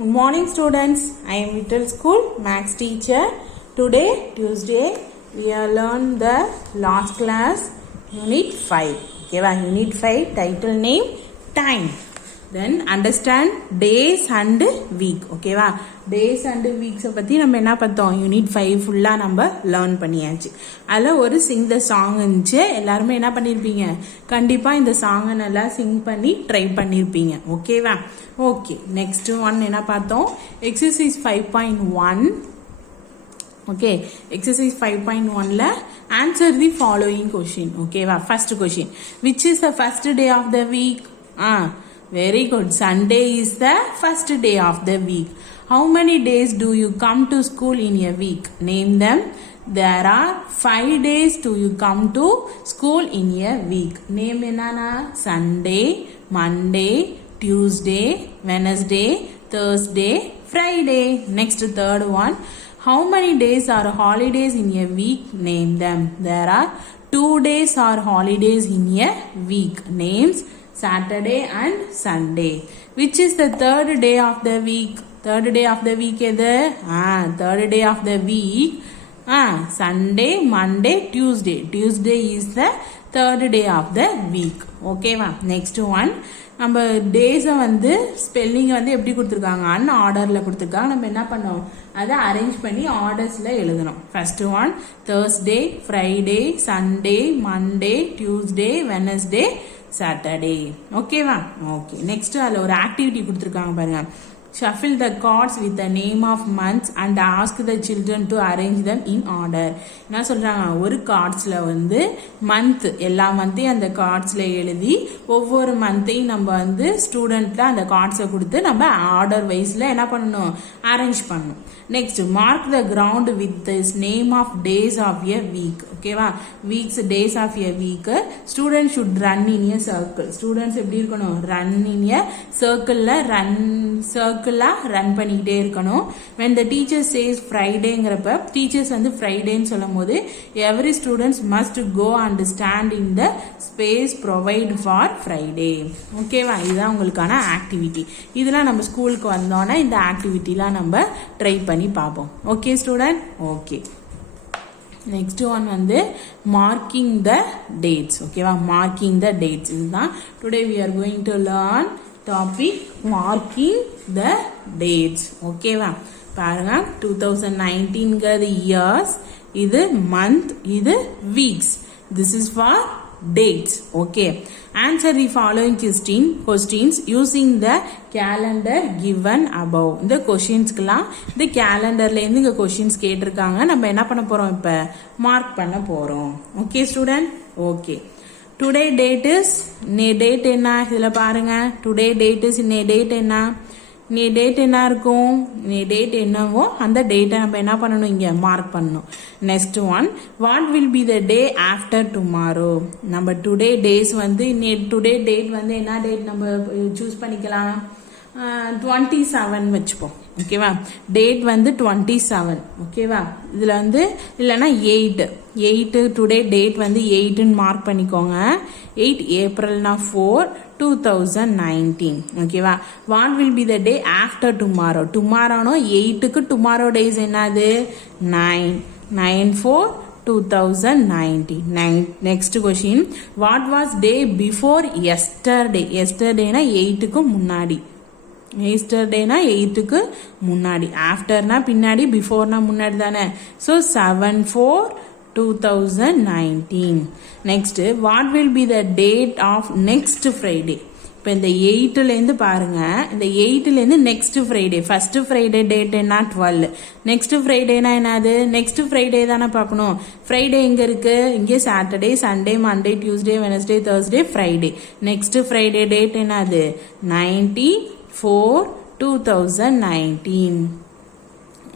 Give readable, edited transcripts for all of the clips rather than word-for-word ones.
Good morning students. I am Little School Max teacher. Today Tuesday we are learn the last class unit 5. Okay va? Unit 5 title name time. Then understand days and week. Okay va? Days and weeks பத்தி நம்ம என்ன பார்த்தோம் unit 5 ஃபுல்லா நம்ம learn பண்ணியாச்சு. அதுல ஒரு sing the song இருந்துச்சு. எல்லாரும் என்ன பண்ணிருப்பீங்க? கண்டிப்பா இந்த சாங்கை நல்லா sing பண்ணி ட்ரை பண்ணிருப்பீங்க. ஓகேவா? ஓகே. நெக்ஸ்ட் ஒன் என்ன பார்த்தோம்? Exercise 5.1. Okay, exercise 5.1 la answer the following question. Okay va? First question, which is the first day of the week? Very good. Sunday is the first day of the week. How many days do you come to school in a week? Name them. There are 5 days do you come to school in a week. Name enana? Sunday, Monday, Tuesday, Wednesday, Thursday, Friday. Next third one. How many days are holidays in a week? Name them. There are 2 days are holidays in a week. Names Saturday and Sunday. Which is the third day of the week? Third day of the week எது? Third day of the week. Sunday, Monday, Tuesday. Tuesday is the third day of the week. Okay va? Next one. நம்ம டேஸை வந்து spelling வந்து எப்படி கொடுத்துருக்காங்க? ஆர்டரில் கொடுத்துருக்காங்க. நம்ம என்ன பண்ணோம்? அதை அரேஞ்ச் பண்ணி ஆர்டர்ஸில் எழுதணும். First one Thursday, Friday, Sunday, Monday, Tuesday, Wednesday, Saturday. ஓகேவா? ஓகே. நெக்ஸ்ட் அதில் ஒரு ஆக்டிவிட்டி கொடுத்துருக்காங்க பாருங்க. Shuffle the cards with the name of months and ask the children to arrange them in order. என்ன சொல்றாங்க? ஒரு கார்ட்ஸ்ல வந்து மந்த் எல்லா மந்த்தையும் அந்த கார்ட்ஸ்ல எழுதி ஒவ்வொரு மந்த்தையும் நம்ம வந்து ஸ்டூடெண்ட்ல அந்த கார்ட்ஸை கொடுத்து நம்ம ஆர்டர் வைஸ்ல என்ன பண்ணணும்? அரேஞ்ச் பண்ணணும். Next mark the ground with this name of days of a week. ஓகேவா? Weeks days of a week. Student should run in a circle. Students எப்படி இருக்கணும்? ரன் இன் எ சர்க்கிள்ல ரன் பண்ணிக்கிட்டே இருக்கணும். when the teacher says ஃப்ரைடேங்கிறப்ப teachers வந்து ஃப்ரைடேன்னு சொல்லும் போது every students must go and stand in the space provide for Friday. ஓகேவா? இதுதான் உங்களுக்கான ஆக்டிவிட்டி. இதெல்லாம் நம்ம ஸ்கூலுக்கு வந்தோன்னா இந்த ஆக்டிவிட்டிலாம் நம்ம ட்ரை பண்ணி பார்ப்போம். Okay student? Okay. Next one வந்து மார்க்கிங் த டேட்ஸ். ஓகேவா? Marking the dates. இதுதான் today we are going to learn topic marking the dates. ஓகேவா? பாருங்க 2019 இயர்ஸ், இது மந்த், இது weeks. This is for dates. Okay, answer the following questions using the calendar given above. இந்த கொஸ்டின்ஸ்க்குலாம் இந்த கேலண்டர்ல இருந்து இங்க கொஸ்டின்ஸ் கேட்டிருக்காங்க. நம்ம என்ன பண்ண போறோம்? இப்ப மார்க் பண்ண போறோம். Okay student? Okay. Today date is date என்ன? இதுல பாருங்க. டுடே டேட் இஸ் டேட் என்ன? டேட் என்ன இருக்கும்? டேட் என்னவோ அந்த டேட்டை நம்ம என்ன பண்ணணும்? இங்க மார்க் பண்ணணும். Next one, what will be the day after tomorrow? நம்ம டுடே டேஸ் வந்து டுடே டேட் வந்து என்ன டேட் நம்ம சூஸ் பண்ணிக்கலாம்? 27 வச்சுப்போம். ஓகேவா? டேட் வந்து 27. ஓகேவா? இதுல வந்து இல்லைன்னா 8 டுடே டேட் வந்து 8ன்னு மார்க் பண்ணிக்கோங்க. 8 ஏப்ரல்னா 4 2019. ஓகேவா? What will be the day after tomorrow? டுமாரோனோ 8க்கு டுமாரோ டேஸ் என்னது? 9/4 2019. Next question, what was day before yesterday? Yesterdayனா 8க்கு முன்னாடி. எஸ்டர்டேனா 8க்கு முன்னாடி. ஆஃப்டர்னா பின்னாடி, பிஃபோர்னா முன்னாடி தானே. So 7/4 2019. Next, what will be the date of next Friday? இப்போ இந்த 8லேருந்து பாருங்க, இந்த 8லேருந்து next Friday. First Friday date என்ன? 12. நெக்ஸ்ட் ஃப்ரைடேனா என்னது? நெக்ஸ்ட் ஃப்ரைடே தானே பார்க்கணும். ஃப்ரைடே எங்க இருக்கு? இங்கே Saturday, Sunday, Monday, Tuesday, Wednesday, Thursday, Friday. Next Friday date என்னது? 19/4/2019.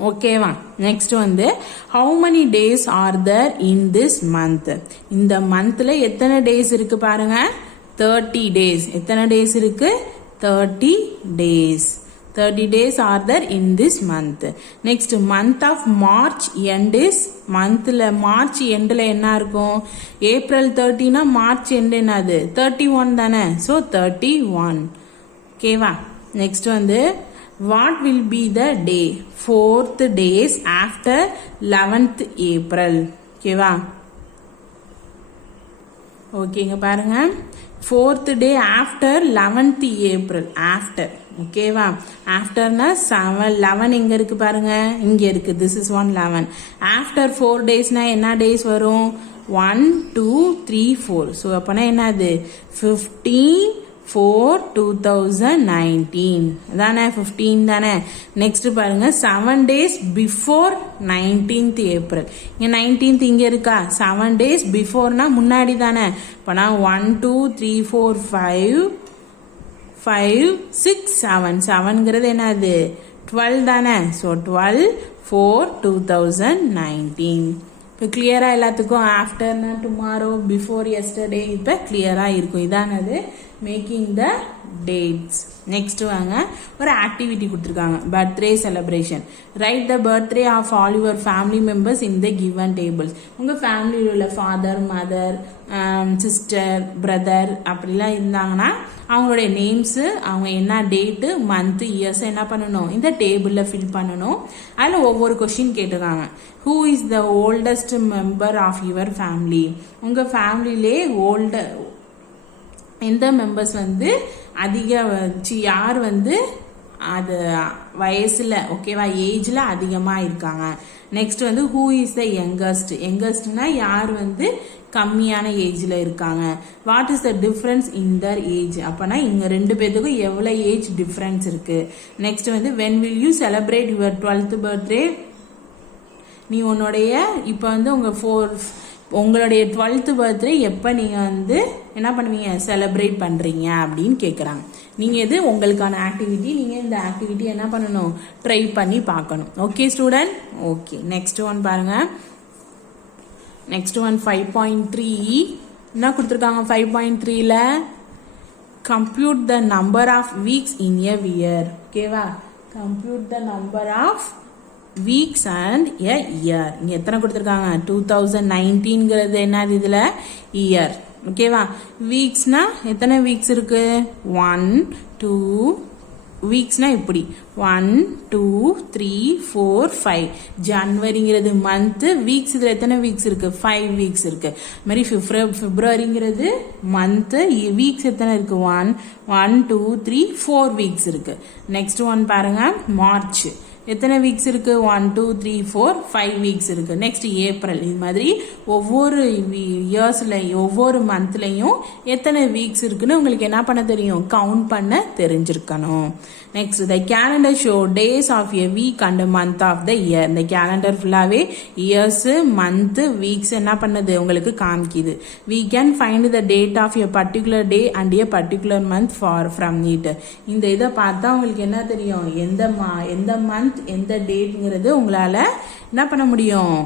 ஓகேவா? நெக்ஸ்ட் வந்து how many days are there in this month? இந்த மந்த்ல எத்தனை டேஸ் இருக்கு பாருங்க. 30 டேஸ். எத்தனை டேஸ் இருக்கு? 30 days. 30 days are there in this month. Next, month of March end is, monthல மார்ச் எண்ட்ல என்ன இருக்கும்? ஏப்ரல் 30னா மார்ச் எண்ட் என்னது? 31 தானே. ஸோ 31. ஓகேவா? நெக்ஸ்ட் வந்து What will be the day? 4th days after 11th April. ஓகேவா? ஓகேங்க பாருங்க. 4th day after 11th April. After. ஓகேவா? ஆஃப்டர்னா 11 எங்க இருக்கு பாருங்க, இங்க இருக்கு. This is 11. After 4 daysனா என்ன டேஸ் வரும்? 1 2 3 4. ஸோ அப்போனா என்னது? 15/4/2019 தானே? 15 தானே? நெக்ஸ்ட் பாருங்க 7 days before 19th April. இங்க 19th இங்க இருக்கா? 7 days beforeனா முன்னாடி தானே? அப்போனா 1 2 3 4 5 6 7. 7ங்கிறது என்னது? 12 தானே? ஸோ 12/4/2019. இப்போ கிளியரா எல்லாத்துக்கும் ஆஃப்டர்னா டுமாரோ, பிஃபோர் எஸ்டர்டே இப்போ கிளியரா இருக்கும். இதானது மேக்கிங் த டேட்ஸ். நெக்ஸ்ட் வாங்க, ஒரு ஆக்டிவிட்டி கொடுத்துருக்காங்க. Birthday celebration. Write the birthday of all your family members in the given tables. உங்கள் ஃபேமிலியில் உள்ள ஃபாதர், மதர், சிஸ்டர், பிரதர் அப்படிலாம் இருந்தாங்கன்னா அவங்களுடைய நேம்ஸு, அவங்க என்ன டேட்டு, மந்த்து, இயர்ஸ் என்ன பண்ணணும்? இந்த டேபிளில் ஃபில் பண்ணணும். அதில் ஒவ்வொரு கொஸ்டின் கேட்டிருக்காங்க. Who is the oldest member of your family? உங்கள் ஃபேமிலியிலே எந்த மெம்பர்ஸ் வந்து அதிக யார் வந்து அது வயசுல, ஓகேவா, ஏஜ்ல அதிகமா இருக்காங்க. நெக்ஸ்ட் வந்து ஹூ இஸ் த யங்கஸ்ட்? யங்கஸ்ட்னா யார் வந்து கம்மியான ஏஜ்ல இருக்காங்க. What is the difference in their age? அப்பனா இங்க ரெண்டு பேத்துக்கும் எவ்வளவு ஏஜ் டிஃபரன்ஸ் இருக்கு. நெக்ஸ்ட் வந்து when will you celebrate your 12th birthday? நீ உன்னுடைய இப்போ வந்து உங்களுடைய 12th பர்த்டே எப்போ நீங்கள் வந்து என்ன பண்ணுவீங்க, செலிப்ரேட் பண்ணுறீங்க அப்படின்னு கேட்குறாங்க. நீங்கள் இது உங்களுக்கான ஆக்டிவிட்டி. நீங்கள் இந்த ஆக்டிவிட்டி என்ன பண்ணணும்? ட்ரை பண்ணி பார்க்கணும். Okay student? Okay, next one பாருங்க. நெக்ஸ்ட் ஒன் 5.3 என்ன கொடுத்துருக்காங்க? 5.3ல compute the number of weeks in a year. ஓகேவா? Compute the number of weeks and a year. இங்க எத்தனை கொடுத்துருக்காங்க? 2019ங்கிறது என்னது? இதுல இயர். ஓகேவா? வீக்ஸ்னா எத்தனை வீக்ஸ் இருக்கு? 1 2 வீக்ஸ்னா இப்படி 1 2 3 4 5. ஜனவரிங்கிறது மந்த். வீக்ஸ் இதுல எத்தனை வீக்ஸ் இருக்கு? 5 வீக்ஸ் இருக்கு. மாதிரி பிப்ரவரிங்கிறது மந்த். வீக்ஸ் எத்தனை இருக்கு? 1 2 3 4 வீக்ஸ் இருக்கு. நெக்ஸ்ட் ஒன் பாருங்க, மார்ச். எத்தனை வீக்ஸ் இருக்கு? 1 2 3 4 5 வீக்ஸ் இருக்கு. Next April. இது மாதிரி ஒவ்வொரு இயர்ஸ்ல ஒவ்வொரு மந்த்லையும் எத்தனை வீக்ஸ் இருக்குன்னு உங்களுக்கு என்ன பண்ண தெரியும்? கவுண்ட் பண்ண தெரிஞ்சிருக்கணும். Next the calendar show days of a week and month of the year. இந்த கேலண்டர் ஃபுல்லாவே இயர்ஸ், மந்த், வீக்ஸ் என்ன பண்ணுது உங்களுக்கு காமிக்குது. we can find the date of a particular day and a particular month from it. இந்த இதை பார்த்தா உங்களுக்கு என்ன தெரியும்? எந்த மந்த் எந்த டேட்ங்கிறது உங்களால என்ன பண்ண முடியும்?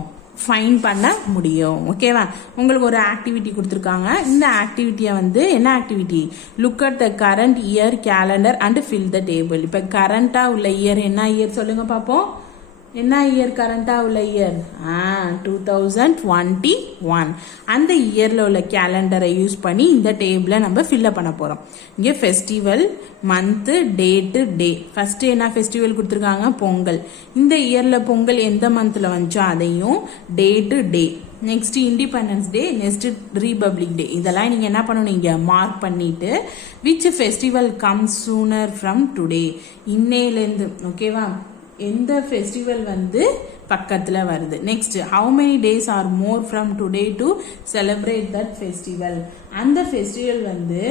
ஃபைன் பண்ண முடியும். ஓகேவா? உங்களுக்கு ஒரு ஆக்டிவிட்டி கொடுத்துருக்காங்க. இந்த ஆக்டிவிட்டியை வந்து என்ன activity? Look at the current year calendar and fill the table. இப்போ கரண்டா உள்ள இயர் என்ன இயர் சொல்லுங்க பார்ப்போம். என்ன இயர் கரண்டா உள்ள இயர்? 2021. அந்த இயர்ல உள்ள கேலண்டரை யூஸ் பண்ணி இந்த டேபிளை நம்ம ஃபில்அப் பண்ண போறோம். இங்கே festival, month, date, day. First என்ன ஃபெஸ்டிவல் கொடுத்துருக்காங்க? பொங்கல். இந்த இயர்ல பொங்கல் எந்த மந்த்ல வந்துச்சோ அதையும், date, day. Next Independence Day, next Republic Day. இதெல்லாம் நீங்க என்ன பண்ணணும்? இங்க மார்க் பண்ணிட்டு which festival comes sooner from today. இன்னையிலேருந்து. ஓகேவா? எந்த ஃபெஸ்டிவல் வந்து பக்கத்துல வருது. Next how many days are more from today to celebrate that festival. அந்த ஃபெஸ்டிவல் வந்து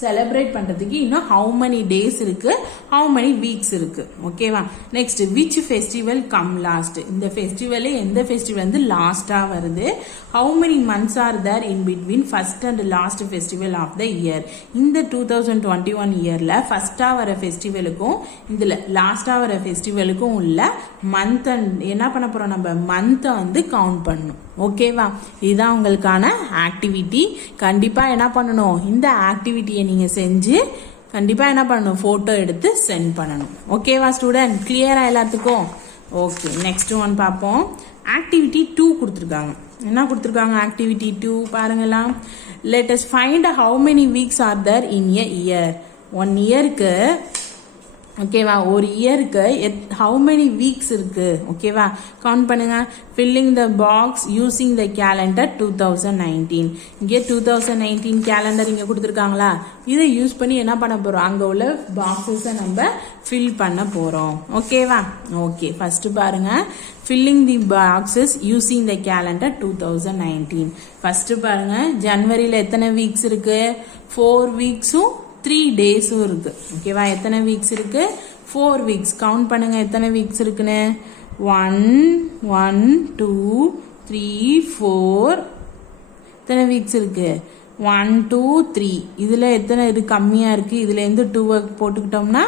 செலிப்ரேட் பண்றதுக்கு இன்னும் ஹவு மெனி டேஸ் இருக்கு, ஹவு மெனி வீக்ஸ் இருக்கு. ஓகேவா? Next which festival come last. இந்த ஃபெஸ்டிவலே எந்த ஃபெஸ்டிவல் வந்து லாஸ்டா வருது. How many months are there in between first and last festival of the year. இந்த 2021 இயர்ல ஃபர்ஸ்டா வர ஃபெஸ்டிவலுக்கும் இதுல லாஸ்டா வர ஃபெஸ்டிவலுக்கும் உள்ள மந்த் என்ன பண்ண போறோம்? நம்ம மந்த்தை வந்து கவுண்ட் பண்ணணும். ஓகேவா? இதுதான் உங்களுக்கான ஆக்டிவிட்டி. கண்டிப்பா என்ன பண்ணணும்? இந்த ஆக்டிவிட்டியை நீங்க செஞ்சு கண்டிப்பா என்ன பண்ணணும்? போட்டோ எடுத்து சென்ட் பண்ணணும். ஓகேவா ஸ்டூடெண்ட்? கிளியரா எல்லாத்துக்கும்? ஓகே, நெக்ஸ்ட் ஒன் பார்ப்போம். ஆக்டிவிட்டி 2 கொடுத்துருக்காங்க. என்ன கொடுத்துருக்காங்க? ஆக்டிவிட்டி 2 பாருங்களா. Let us find how many weeks are there in a year. 1 இயருக்கு ஓகேவா ஒரு இயருக்கு ஹவு மெனி வீக்ஸ் இருக்கு ஓகேவா கவுண்ட் பண்ணுங்க filling the box using the calendar 2019 இங்கே 2019 கேலண்டர் இங்கே கொடுத்துருக்காங்களா இதை யூஸ் பண்ணி என்ன பண்ண போகிறோம் அங்கே உள்ள பாக்ஸஸை நம்ம ஃபில் பண்ண போகிறோம் ஓகேவா ஓகே ஃபர்ஸ்ட் பாருங்க filling the boxes using the calendar 2019 first பாருங்க ஜனவரியில் எத்தனை வீக்ஸ் இருக்கு 4 வீக்ஸும் 3 டேஸும் இருக்கு ஓகேவா எத்தனை வீக்ஸ் இருக்கு 4 வீக்ஸ் கவுண்ட் பண்ணுங்க எத்தனை வீக்ஸ் இருக்குன்னு 1 1 2 3 4 எத்தனை வீக்ஸ் இருக்கு 1 2 3 இதுல எத்தனை இது கம்மியா இருக்கு இதுல இருந்து 2 போட்டுக்கிட்டோம்னா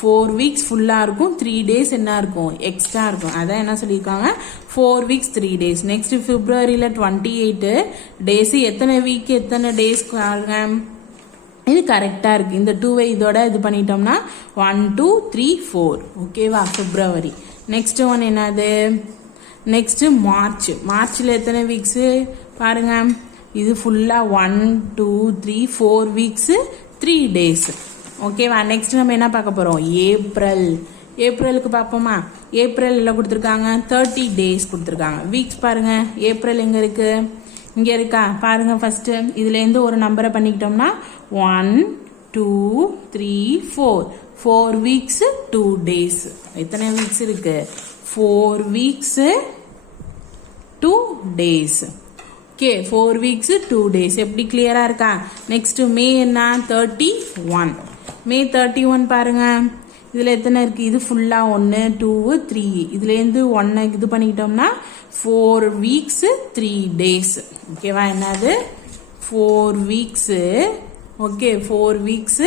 4 வீக்ஸ் ஃபுல்லா இருக்கும் 3 டேஸ் என்ன இருக்கும் எக்ஸ்ட்ரா இருக்கும் அதான் என்ன சொல்லியிருக்காங்க 4 வீக்ஸ் 3 டேஸ் நெக்ஸ்ட் பிப்ரவரியில 28 டேஸ் எத்தனை வீக் எத்தனை டேஸ் இது கரெக்டா இருக்கு இந்த 2 இதோட இது பண்ணிட்டோம்னா 1 2 3 4 ஓகேவா பிப்ரவரி நெக்ஸ்ட் ஒன் என்னது நெக்ஸ்ட் மார்ச்ல எத்தனை வீக்ஸ் பாருங்க இது ஃபுல்லா 1 2 3 4 வீக்ஸ் 3 டேஸ் ஓகேவா நெக்ஸ்ட் நம்ம என்ன பார்க்க போறோம் ஏப்ரலுக்கு பார்ப்போமா ஏப்ரல்ல கொடுத்துருக்காங்க 30 டேஸ் கொடுத்துருக்காங்க வீக்ஸ் பாருங்க ஏப்ரல் எங்க இருக்கு இங்க இருக்கா பாருங்க ஃபர்ஸ்ட் இதுல இருந்து ஒரு நம்பரை பண்ணிக்கிட்டோம்னா 1 2 3 4 4 வீக்ஸ் 2 டேஸ் எத்தனை வீக்ஸ் இருக்கு 4 weeks 2 days okay 4 weeks 2 days எப்படி கிளியரா இருக்கா நெக்ஸ்ட் மே என்ன 31 மே 31 பாருங்க இதுல எத்தனை இருக்கு இது ஃபுல்லா 1 2 3 இதுல இருந்து 1 இது பண்ணிக்கிட்டோம்னா 4 வீக்ஸ் 3 டேஸ் ஓகேவா என்னது 4 weeks okay 4 weeks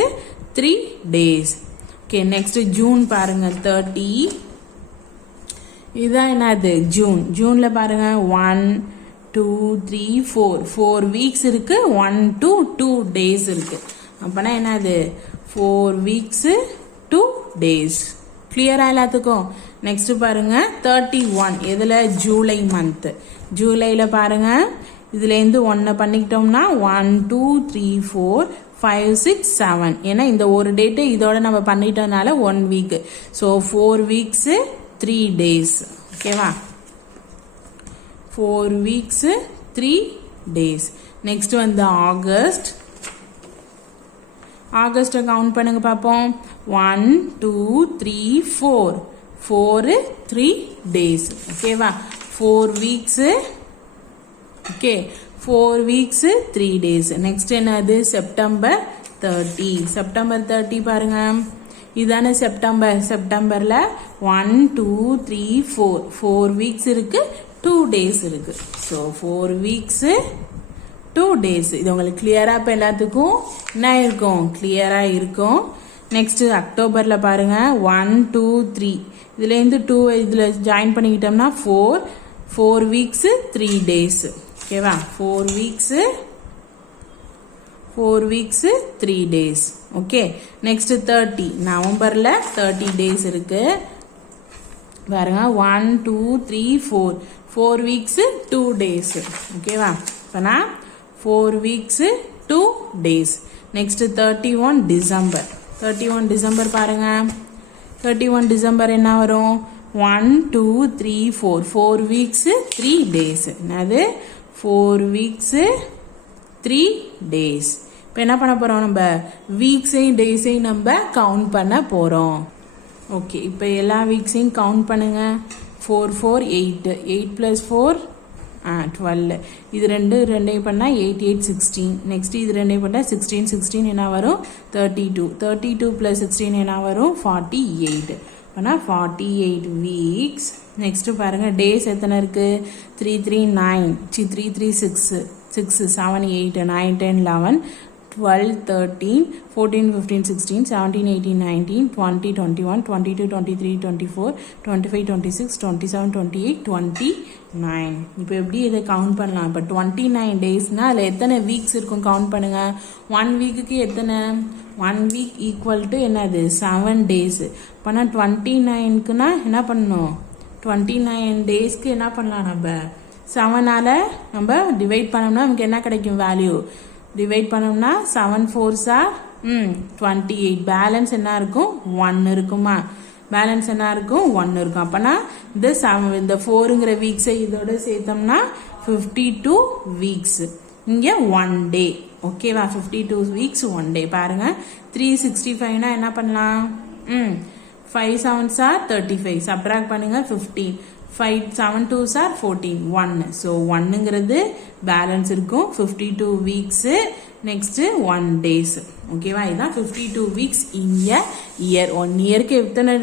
3 days okay next June பாருங்க 30 இதான் என்னது ஜூன்ல பாருங்க 1 2 3 4 வீக்ஸ் இருக்கு 1 to 2 டேஸ் இருக்கு அப்பனா என்னது 4 வீக்ஸ் 2 டேஸ் கிளியரா எல்லாத்துக்கும் நெக்ஸ்ட் பாருங்க 31 எதுல ஜூலை மந்த் ஜூலைல பாருங்க இதுல இருந்து 1 பண்ணிக்கிட்டோம்னா 1 2 3 4 5 6 7 ஏன்னா இந்த ஒரு டேட் இதோட நம்ம பண்ணிட்டோம்னால 1 வீக் ஸோ 4 வீக்ஸ் 3 டேஸ் ஓகேவா 4 வீக்ஸ் 3 டேஸ் நெக்ஸ்ட் வந்து ஆகஸ்ட் கவுண்ட் பண்ணுங்க பார்ப்போம் 1 2 3 4 3 டேஸ் ஓகேவா 4 weeks okay 4 weeks 3 days next என்னது செப்டம்பர் 30 பாருங்க இதானே செப்டம்பர்ல 1 2 3 4 வீக்ஸ் இருக்கு 2 டேஸ் இருக்கு ஸோ 4 வீக்ஸ் 2 டேஸ் இது உங்களுக்கு கிளியரா இப்போ எல்லாத்துக்கும் என்ன இருக்கும் கிளியரா இருக்கும் நெக்ஸ்ட் அக்டோபர்ல பாருங்க 1 2 3 இதுல இருந்து 2 இதுல ஜாயின் பண்ணிக்கிட்டோம்னா 4 வீக்ஸ் 3 டேஸ் ஓகேவா 4 weeks 3 days okay next 30 நவம்பர்ல 30 days இருக்கு பாருங்க 1 2 3 4 வீக்ஸ் 2 டேஸ் ஓகேவா இப்பனா 4 வீக்ஸ் 2 டேஸ் நெக்ஸ்ட் 31 டிசம்பர் பாருங்க 31 டிசம்பர் என்ன வரும் 1 2 3 4 வீக்ஸ் 3 டேஸ் என்னது 4 வீக்ஸ் 3 டேஸ் இப்போ என்ன பண்ண போறோம் நம்ம வீக்ஸையும் டேஸையும் நம்ம கவுண்ட் பண்ண போறோம் ஓகே இப்போ எல்லா வீக்ஸையும் கவுண்ட் பண்ணுங்க 4 8 plus 4 12 இது ரெண்டையும் பண்ணா 8 8 16 நெக்ஸ்ட் இது ரெண்டையும் பண்ணா 16 என்ன வரும் 32 plus 16 என்ன வரும் 48 பண்ணா 48 வீக்ஸ் நெக்ஸ்ட் பாருங்க டேஸ் எத்தனை இருக்கு 3 3 9 3 3 6 7 8 9 10 11 12 13 14 15 16 17 18 19 20 21 22 23 24 25 26 27 28 29 இப்போ எப்படி இதை கவுண்ட் பண்ணலாம் இப்போ 29 டேஸ்னா அதில் எத்தனை வீக்ஸ் இருக்கும் கவுண்ட் பண்ணுங்க 1 வீக்குக்கு எத்தனை 1 வீக் ஈக்குவல் டு என்னது 7 டேஸ் பண்ணால் 29க்குன்னா என்ன பண்ணணும் 29 டேஸ்க்கு என்ன பண்ணலாம் நம்ம 7ஆல் நம்ம டிவைட் பண்ணோம்னா நமக்கு என்ன கிடைக்கும் வேல்யூ டிவைட் பண்ணோம்னா 7 4s are 28 பேலன்ஸ் என்ன இருக்கும் 1 இருக்குமா பேலன்ஸ் என்ன இருக்கும் 1 இருக்கும் அப்பனா இந்த 4ங்கிற வீக்ஸை இதோட சேர்த்தோம்னா 52 வீக்ஸ் இங்க 1 டே ஓகேவா 52 வீக்ஸ் 1 டே பாருங்க 365 என்ன பண்ணலாம் 5 7s are 35 சப்ட்ராக்ட் பண்ணுங்க 15 5 7 2s are 14 1 so 1ங்கிறது பேலன்ஸ் இருக்கும் 52 வீக்ஸ் நெக்ஸ்ட் 1 டேஸ் ஓகேவா இதான் 52 வீக்ஸ் இன் எ இயர் 1 இயருக்கு எத்தனை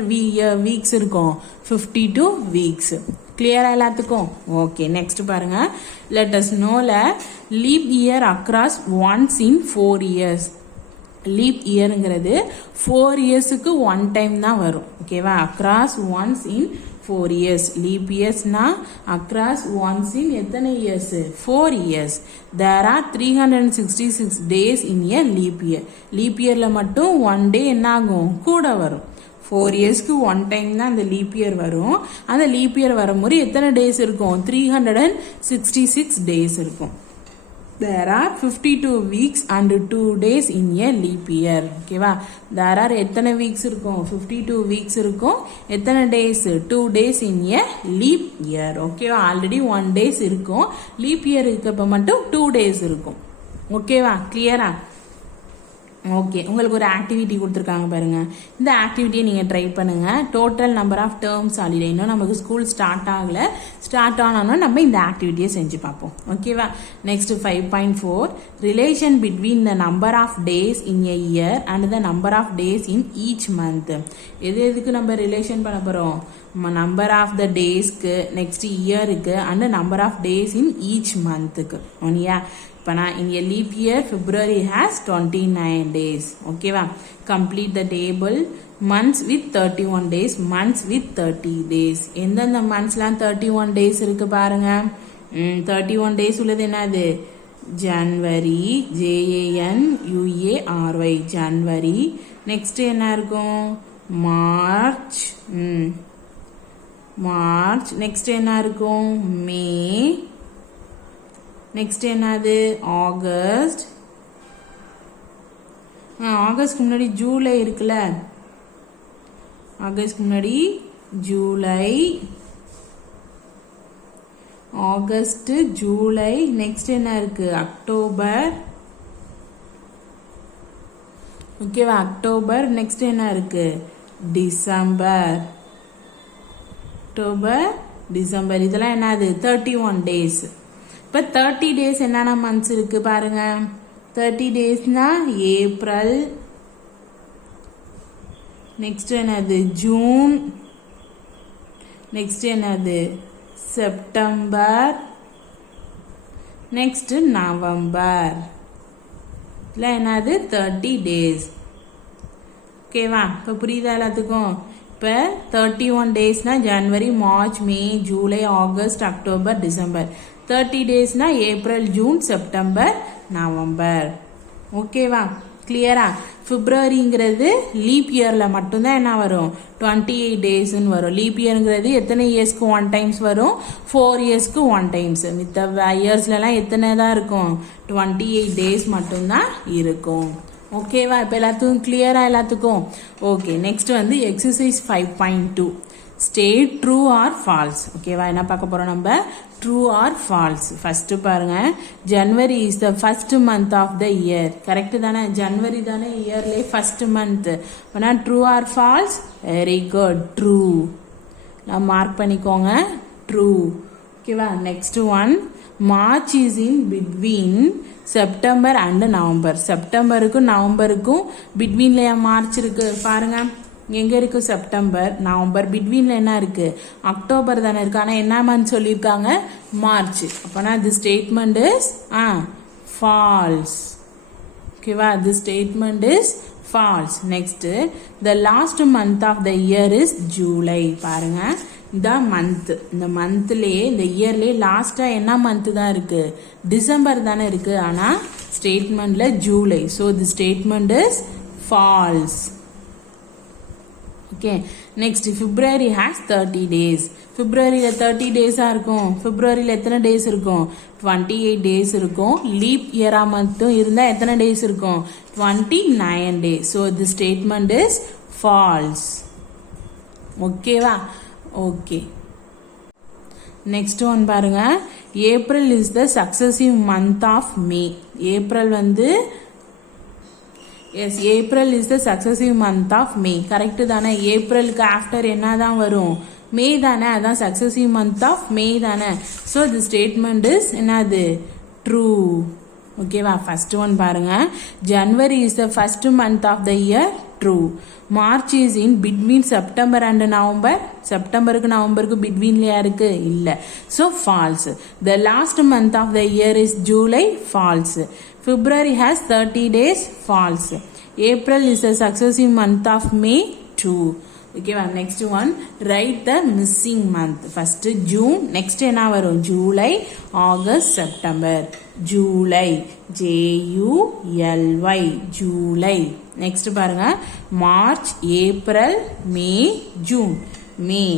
வீக்ஸ் இருக்கும் 52 வீக்ஸ் கிளியரா எல்லாத்துக்கும் ஓகே நெக்ஸ்ட் பாருங்க let us know leap year occurs once in 4 years leap இயர்ங்கிறது 4 இயர்ஸுக்கு 1 டைம் தான் வரும் ஓகேவா across once in 4 years leap இயர்ஸ்னா அக்ராஸ் ஒன்ஸ் இன் எத்தனை years 4 years there are 366 days in a leap year leap இயர்ல மட்டும் 1 டே என்ன ஆகும் கூட வரும் 4 இயர்ஸ்க்கு 1 டைம் தான் அந்த லீப் இயர் வரும் அந்த லீப் இயர் வரும்போது எத்தனை டேஸ் இருக்கும் 366 டேஸ் இருக்கும் there are 52 weeks and 2 days in a leap year ஓகேவா there are எத்தனை வீக்ஸ் இருக்கும் 52 வீக்ஸ் இருக்கும் எத்தனை days 2 days in a leap year ஓகேவா ஆல்ரெடி 1 days இருக்கும் லீப் இயர் இருக்கப்ப மட்டும் 2 days இருக்கும் ஓகேவா கிளியரா ஓகே உங்களுக்கு ஒரு ஆக்டிவிட்டி கொடுத்துருக்காங்க பாருங்க இந்த ஆக்டிவிட்டியை நீங்கள் ட்ரை பண்ணுங்க total number of terms holiday இன்னும் நமக்கு ஸ்கூல் ஸ்டார்ட் ஆகல ஸ்டார்ட் ஆனோன்னா நம்ம இந்த ஆக்டிவிட்டியை செஞ்சு பார்ப்போம் ஓகேவா next 5.4 relation between the number of days in a year and the number of days in each month எதுக்கு நம்ம ரிலேஷன் பண்ண போகிறோம் நம்பர் ஆஃப் த டேஸ்க்கு நெக்ஸ்ட் இயருக்கு and number of days in each மந்த்துக்கு ஒன்னியா in a leap year February has 29 days ஓகேவா complete the table months with 31 days months with 30 days எந்தெந்த monthsலாம் 31 days இருக்கு பாருங்க 31 days உள்ளது என்னது ஜனவரி JANUARY ஜனவரி நெக்ஸ்ட் என்ன இருக்கும் மார்ச் நெக்ஸ்ட் என்ன இருக்கும் மே நெக்ஸ்ட் என்னது ஆகஸ்ட் முன்னாடி ஜூலை இருக்குல்ல ஆகஸ்ட் முன்னாடி ஜூலை ஆகஸ்ட் ஜூலை நெக்ஸ்ட் என்ன இருக்கு அக்டோபர் ஓகேவா அக்டோபர் நெக்ஸ்ட் என்ன இருக்கு டிசம்பர் அக்டோபர் டிசம்பர் இதெல்லாம் என்னது 31 டேஸ் இப்போ 30 டேஸ் என்னென்ன மந்த்ஸ் இருக்கு பாருங்க 30 டேஸ்னா ஏப்ரல் நெக்ஸ்ட் என்னது ஜூன் நெக்ஸ்ட் என்னது செப்டம்பர் நெக்ஸ்ட் நவம்பர் இல்லை என்னது 30 டேஸ் ஓகேவா இப்போ புரியுதா எல்லாத்துக்கும் இப்போ 31 டேஸ்னா January March May July August October December 30 டேஸ்னா ஏப்ரல் ஜூன் செப்டம்பர் நவம்பர் ஓகேவா கிளியரா பிப்ரவரிங்கிறது லீப் இயர்ல மட்டும்தான் என்ன வரும் 28 டேஸ்ன்னு வரும் லீப் இயர்ங்கிறது எத்தனை இயர்ஸ்க்கு 1 டைம்ஸ் வரும் 4 இயர்ஸ்க்கு 1 டைம்ஸ் மித்த இயர்ஸ்லாம் எத்தனை தான் இருக்கும் 28 டேஸ் மட்டும்தான் இருக்கும் ஓகேவா இப்போ எல்லாத்துக்கும் கிளியரா எல்லாத்துக்கும் ஓகே நெக்ஸ்ட் வந்து exercise 5.2 state true or falls ஓகேவா என்ன பார்க்க போறோம் நம்ம ட்ரூ ஆர் ஃபால்ஸ் ஃபர்ஸ்ட் பாருங்க January is the first month of the year correct தானே ஜனவரி தானே இயர்லே ஃபர்ஸ்ட் மந்த் ஆனா true or false very good true நான் மார்க் பண்ணிக்கோங்க ட்ரூ ஓகேவா next one March is in between September and November செப்டம்பருக்கும் நவம்பருக்கும் பிட்வீன்ல மார்ச் இருக்கு பாருங்க எங்க இருக்கு செப்டம்பர் நவம்பர் பிட்வீன்ல என்ன இருக்கு அக்டோபர் தானே இருக்கு ஆனா என்ன மந்த் சொல்லியிருக்காங்க மார்ச் அப்பனா தி ஸ்டேட்மெண்ட் இஸ் ஃபால்ஸ் ஓகேவா the statement is false next the last month of the year is July பாருங்க இந்த மந்த் இந்த மந்த்லயே இந்த இயர்லயே லாஸ்டா என்ன மந்த் தான் இருக்கு டிசம்பர் தானே இருக்கு ஆனா ஸ்டேட்மெண்ட்ல July so the statement is false Okay, next February has 30 days. February 30 days இருக்கும். February எத்தனை days இருக்கும்? 28 days இருக்கும். Leap year மட்டும் இருந்தா எத்தனை days இருக்கும்? 29 days. So the statement is false. Okay வா? Okay. Next one பாருங்க. April is the successive month of May. April வந்து yes, April is the successive month of May. Correct தானே? ஏப்ரலுக்கு after என்ன தான் வரும்? மே தானே? அதான் successive month of May தானே? So the statement is என்னது? True. ஓகேவா? ஃபர்ஸ்ட் ஒன் பாருங்க. January is the first month of the year. True. March is in between September and November. செப்டம்பருக்கு நவம்பருக்கு பிட்வீன்லயா இருக்கு? இல்ல. So false. The last month of the year is July. False. February has 30 days. False. April is a successive month of May. True. Okay, next one. Write the missing month. First June. Next என்ன வரும்? July, August, September. July. J-U-L-Y. July. Next பாருங்க. March, April, May, June. May.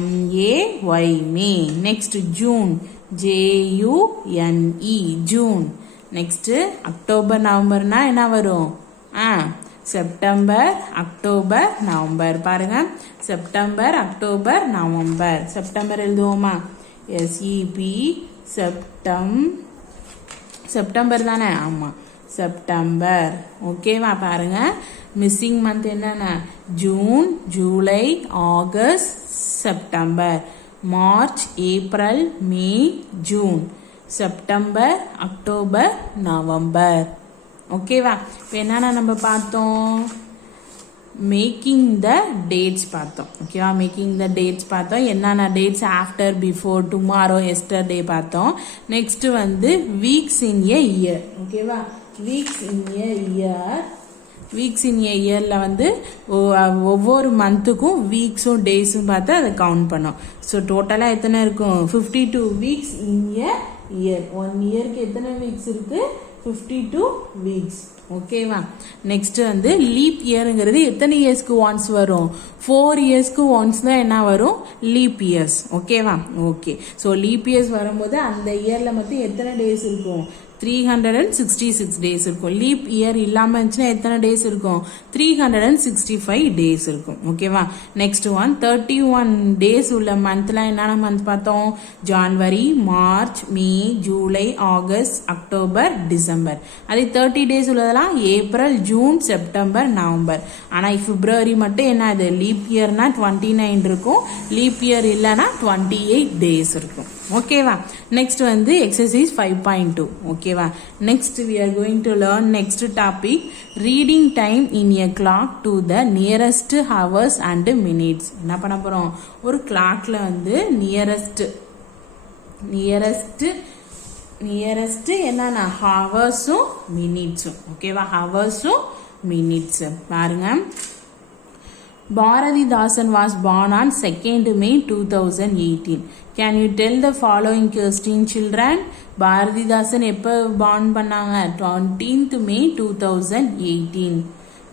M-A-Y. May. Next June. J-U-N-E. June. Next October, November na என்ன வரும்? September, October, November. பாருங்க, September, October, November. September எழுதுவோமா? S E P September தானே? ஆமா, September. ஓகேவா? பாருங்க, missing month என்னென்ன? June, July, August, September. March, April, May, June. September, October, November. ஓகேவா? இப்போ என்னென்ன நம்ம பார்த்தோம்? மேக்கிங் த டேட்ஸ் பார்த்தோம். ஓகேவா? மேக்கிங் த டேட்ஸ் பார்த்தோம். என்னென்ன dates? After, before, tomorrow, yesterday பார்த்தோம். நெக்ஸ்ட் வந்து வீக்ஸ் இன் ஏ இயர். ஓகேவா? Weeks in a year. Weeks in a இயரில் வந்து ஒவ்வொரு மந்த்துக்கும் வீக்ஸும் டேஸும் பார்த்து அதை கவுண்ட் பண்ணோம். ஸோ டோட்டலாக எத்தனை இருக்கும்? 52 வீக்ஸ் இன் ஏ இயர். 1 இயருக்கு எத்தனை வீக்ஸ் இருக்கு? 52 வீக்ஸ். ஓகேவா? நெக்ஸ்ட் வந்து லீப் இயருங்கிறது எத்தனை இயர்ஸ்க்கு ஒன்ஸ் வரும்? 4 இயர்ஸ்க்கு ஒன்ஸ் தான் என்ன வரும்? Leaf years. ஓகேவா? ஓகே. ஸோ லீப் இயர்ஸ் வரும்போது அந்த இயர்ல மட்டும் எத்தனை டேஸ் இருக்கும்? 366 டேஸ் இருக்கும். லீப் இயர் இல்லாம இருந்துச்சுன்னா எத்தனை டேஸ் இருக்கும்? 365 டேஸ் இருக்கும். ஓகேவா? நெக்ஸ்ட் ஒன் 31 டேஸ் உள்ள மந்த்ல என்னென்ன மந்த் பார்த்தோம்? January, March, May, July, August, October, December. அதே 30 டேஸ் உள்ளதெல்லாம் ஏப்ரல், ஜூன், செப்டம்பர், நவம்பர். ஆனா பிப்ரவரி மட்டும் என்ன? அது லீப் இயர்னா 29 இருக்கும். லீப் இயர் இல்லைன்னா 28 டேஸ் இருக்கும். ஓகேவா? நெக்ஸ்ட் வந்து எக்ஸசைஸ் 5.2. ஓகேவா? Next we are going to learn next topic, reading time in a clock to the nearest hours and minutes. என்ன பண்ண போறோம்? ஒரு கிளாக்ல வந்து நியரஸ்ட் என்னன்னா ஹவர்ஸும் மினிட்ஸும். ஓகேவா? ஹவர்ஸும் மினிட்ஸ். பாருங்க, Bharathidasan was born on 2nd May 2018. Can you tell the following question, children? Bharathidasan எப்போ born பண்ணாங்க? 20th May 2018.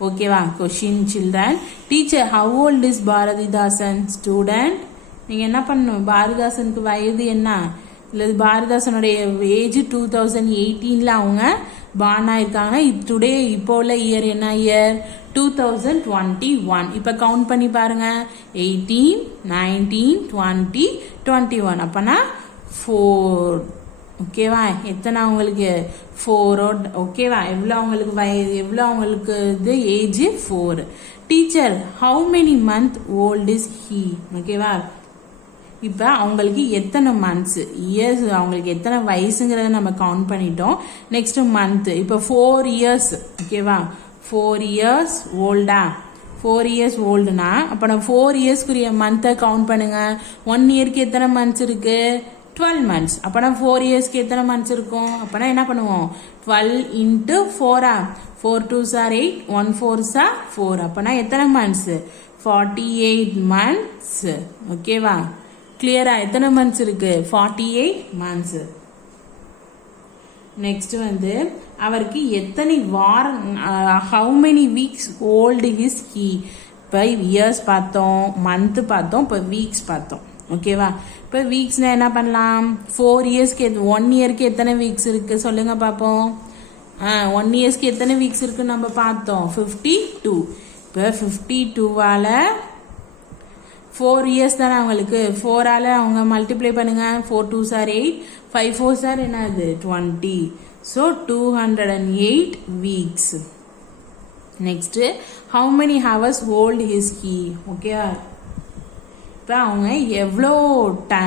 ஓகேவா? Question, children. Teacher, how old is Bharathidasan? Student, நீங்க என்ன பண்ணணும்? பாரதிதாசனுக்கு வயது என்ன? இல்லை பாரதிதாசனுடைய ஏஜ் 2018ல அவங்க பார்ன் ஆயிருக்காங்க. டுடே இப்போ உள்ள இயர் என்ன இயர்? 2021. இப்ப கவுண்ட் பண்ணி பாருங்க. 18, 19, 20, 21. அப்பனா 4. ஓகேவா? எத்தனை அவங்களுக்கு? 4. ஓகேவா? எவ்வளோ அவங்களுக்கு வயது? எவ்வளோ அவங்களுக்கு இது age? 4. Teacher, how many month old is he? ஓகேவா? இப்போ அவங்களுக்கு எத்தனை மந்த்ஸ், இயர்ஸ், அவங்களுக்கு எத்தனை வயசுங்கிறத நம்ம கவுண்ட் பண்ணிட்டோம். Next month. இப்போ 4 இயர்ஸ். ஓகேவா? 4 இயர்ஸ் ஓல்டா? 4 இயர்ஸ் ஓல்டுனா அப்போ நம்ம 4 இயர்ஸ்க்குரிய மந்த்தை கவுண்ட் பண்ணுங்க. 1 இயருக்கு எத்தனை மந்த்ஸ் இருக்கு? 12 months. அப்போனா 4 இயர்ஸ்க்கு எத்தனை மந்த்ஸ் இருக்கும்? அப்போனா என்ன பண்ணுவோம்? 12 into 4. 4 2s are 8, 1 4s are 4. அப்போனா எத்தனை மந்த்ஸ்? 48 months. ஓகேவா? கிளியரா? எத்தனை மந்த்ஸ் இருக்கு? 48 months. நெக்ஸ்ட் வந்து அவருக்கு எத்தனை வாரம், how many weeks old is he? இப்போ இயர்ஸ் பார்த்தோம், மந்த்து பார்த்தோம், இப்போ வீக்ஸ் பார்த்தோம். ஓகேவா? இப்போ வீக்ஸ்னால் என்ன பண்ணலாம்? 4 இயர்ஸ்க்கு 1 இயருக்கு எத்தனை வீக்ஸ் இருக்குது சொல்லுங்கள் பார்ப்போம். 1 இயர்ஸ்க்கு எத்தனை வீக்ஸ் இருக்குன்னு நம்ம பார்த்தோம்? 52. இப்போ 52வால் 4 இயர்ஸ் தானே அவங்களுக்கு. 4ஆல் அவங்க மல்டிப்ளை பண்ணுங்க. 4 2s are 8, 5 4s are என்னது 20. So 208 weeks. Next, how many hours old his he? ஓகேவா? இப்போ அவங்க எவ்வளோ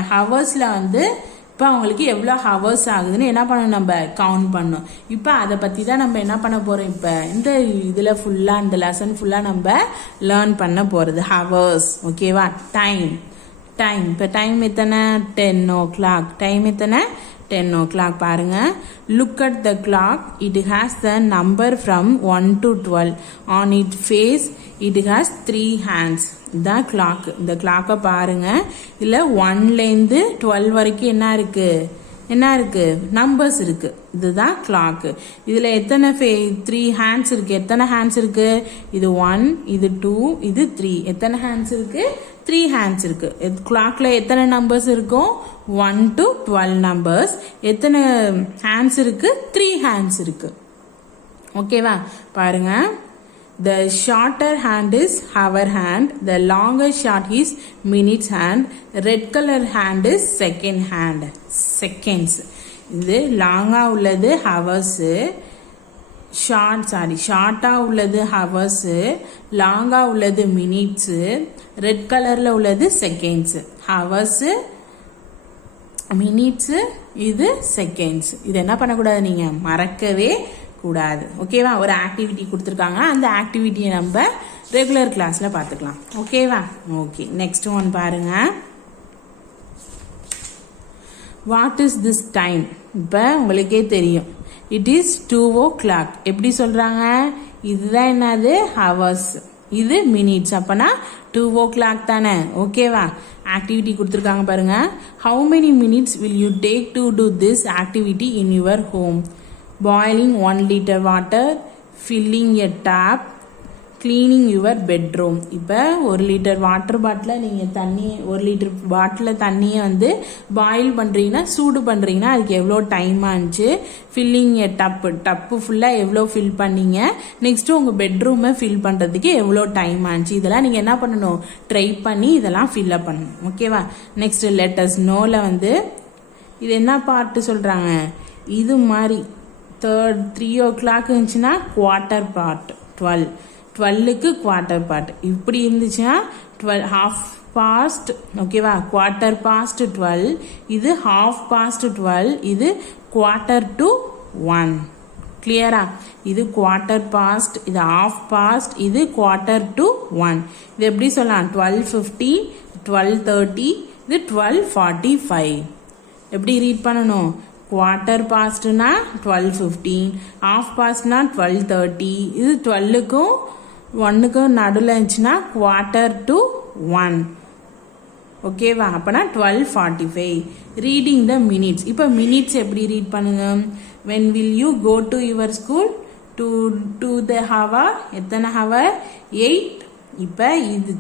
ஹவர்ஸில் வந்து இப்போ அவங்களுக்கு எவ்வளோ ஹவர்ஸ் ஆகுதுன்னு என்ன பண்ணணும்? நம்ம கவுண்ட் பண்ணணும். இப்போ அதை பற்றி தான் நம்ம என்ன பண்ண போகிறோம்? இப்போ இந்த இதில் ஃபுல்லாக இந்த லெசன் ஃபுல்லாக நம்ம லேர்ன் பண்ண போகிறது ஹவர்ஸ். ஓகேவா? டைம். இப்போ டைம் எத்தனை? 10 o'clock. டைம் எத்தனை? 10 o'clock. பாருங்க, look at the clock. It has the number from 1 to 12. On it face it has 3 hands. இதுதான் கிளாக். இந்த கிளாக்கை பாருங்க. இதில் 1லேருந்து 12 வரைக்கும் என்ன இருக்கு? நம்பர்ஸ் இருக்கு. இதுதான் கிளாக்கு. இதில் எத்தனை 3 hands இருக்கு? எத்தனை ஹேண்ட்ஸ் இருக்கு? இது 1, இது 2, இது 3. எத்தனை ஹேண்ட்ஸ் இருக்கு? 3 hands இருக்கு. கிளாக்ல எத்தனை நம்பர்ஸ் இருக்கும்? 1 to 12 நம்பர்ஸ். எத்தனை ஹேண்ட்ஸ் இருக்கு? 3 hands இருக்கு. ஓகேவா? பாருங்க, the shorter hand is hour hand, the longer short is minutes hand, red color hand is second hand, seconds. இது லாங்கா உள்ளது ஹவர்ஸ், ஷார்ட்டா உள்ளது ஹவர்ஸ், லாங்கா உள்ளது மினிட்ஸ், ரெட் கலர்ல உள்ளது செகண்ட்ஸ். ஹவர்ஸ், மினிட்ஸ், இது செகண்ட்ஸ். இது என்ன பண்ணக்கூடாது? நீங்க மறக்கவே கூடாது. ஓகேவா? ஒரு ஆக்டிவிட்டி கொடுத்துருக்காங்க. அந்த ஆக்டிவிட்டியை நம்ம ரெகுலர் கிளாஸ்ல பார்த்துக்கலாம். ஓகேவா? ஓகே, நெக்ஸ்ட் ஒன் பாருங்க. What is this time? இப்போ உங்களுக்கே தெரியும். It is 2 o'clock. எப்படி சொல்றாங்க? இதுதான் என்னது? ஹவர்ஸ். இது மினிட்ஸ். அப்பனா 2 o'clock தானே. ஓகேவா? ஆக்டிவிட்டி கொடுத்துருக்காங்க பாருங்க. How many minutes will you take to do this activity in your home? Boiling 1 liter water, filling a tap, cleaning your bedroom. இப்போ 1 லிட்டர் வாட்டர் பாட்டில் நீங்கள் 1 லிட்டர் பாட்டில் தண்ணியை வந்து பாயில் பண்ணுறீங்கன்னா, சூடு பண்ணுறீங்கன்னா அதுக்கு எவ்வளோ டைம் ஆச்சு? ஃபில்லிங் எ டப்பு ஃபுல்லாக எவ்வளோ ஃபில் பண்ணீங்க? நெக்ஸ்ட்டு உங்கள் பெட்ரூமை ஃபில் பண்ணுறதுக்கு எவ்வளோ டைம் ஆச்சு? இதெல்லாம் நீங்கள் என்ன பண்ணணும்? ட்ரை பண்ணி இதெல்லாம் ஃபில்லப் பண்ணணும். ஓகேவா? நெக்ஸ்ட் லெட்டர்ஸ் நோவில் வந்து இது என்ன பார்ட்டு சொல்கிறாங்க? இது மாதிரி 3 o'clock இருந்துச்சுன்னா குவார்ட்டர் பார்ட் 12, 12க்கு குவார்ட்டர் பார்ட். இப்படி இருந்துச்சுன்னா 12 half past. ஓகேவா? குவார்ட்டர் பாஸ்ட் 12, இது half past 12, இது குவார்ட்டர் டு 1. கிளியரா? இது குவார்ட்டர் பாஸ்ட், இது half past, இது குவார்ட்டர் டு 1. இது எப்படி சொல்லலாம்? 12:50, 12:30, இது 12:45. எப்படி ரீட் பண்ணணும்? குவார்ட்டர் பாஸ்ட்னா 12:15, ஹாஃப் பாஸ்ட்னா 12:30, இது 12க்கும் 1க்கும் நடுவில் இருந்துச்சுன்னா குவார்ட்டர் டு 1. ஓகேவா? அப்பனா 12:45. Reading the minutes. இப்போ மினிட்ஸ் எப்படி ரீட் பண்ணுங்க? when will you go to your school? to the hour. எத்தனை ஹவர்? 8. இப்போ இது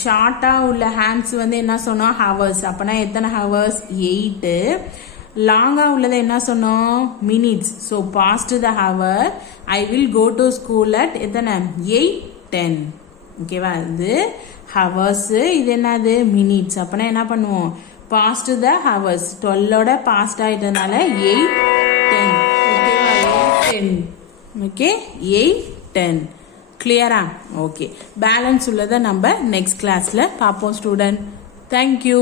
ஷார்ட்டா உள்ள ஹேண்ட்ஸ் வந்து என்ன சொன்னோம்? ஹவர்ஸ். அப்பனா எத்தனை ஹவர்ஸ்? 8. லாங்கா உள்ளதை என்ன சொன்னோம்? Minutes. So past the hour. I will go to school at எத்தனை? 8:10. ஓகேவா? இது ஹவர்ஸ், இது என்னது? மினிட்ஸ். அப்பனா என்ன பண்ணுவோம்? Past the hours. 12ஓட பாஸ்ட் ஆயிட்டதுனால 8:10. ஓகேவா? 8:10. ஓகே, 8:10. கிளியரா? ஓகே, பேலன்ஸ் உள்ளதை நம்ம நெக்ஸ்ட் கிளாஸ்ல பார்ப்போம் ஸ்டூடெண்ட். தேங்க்யூ.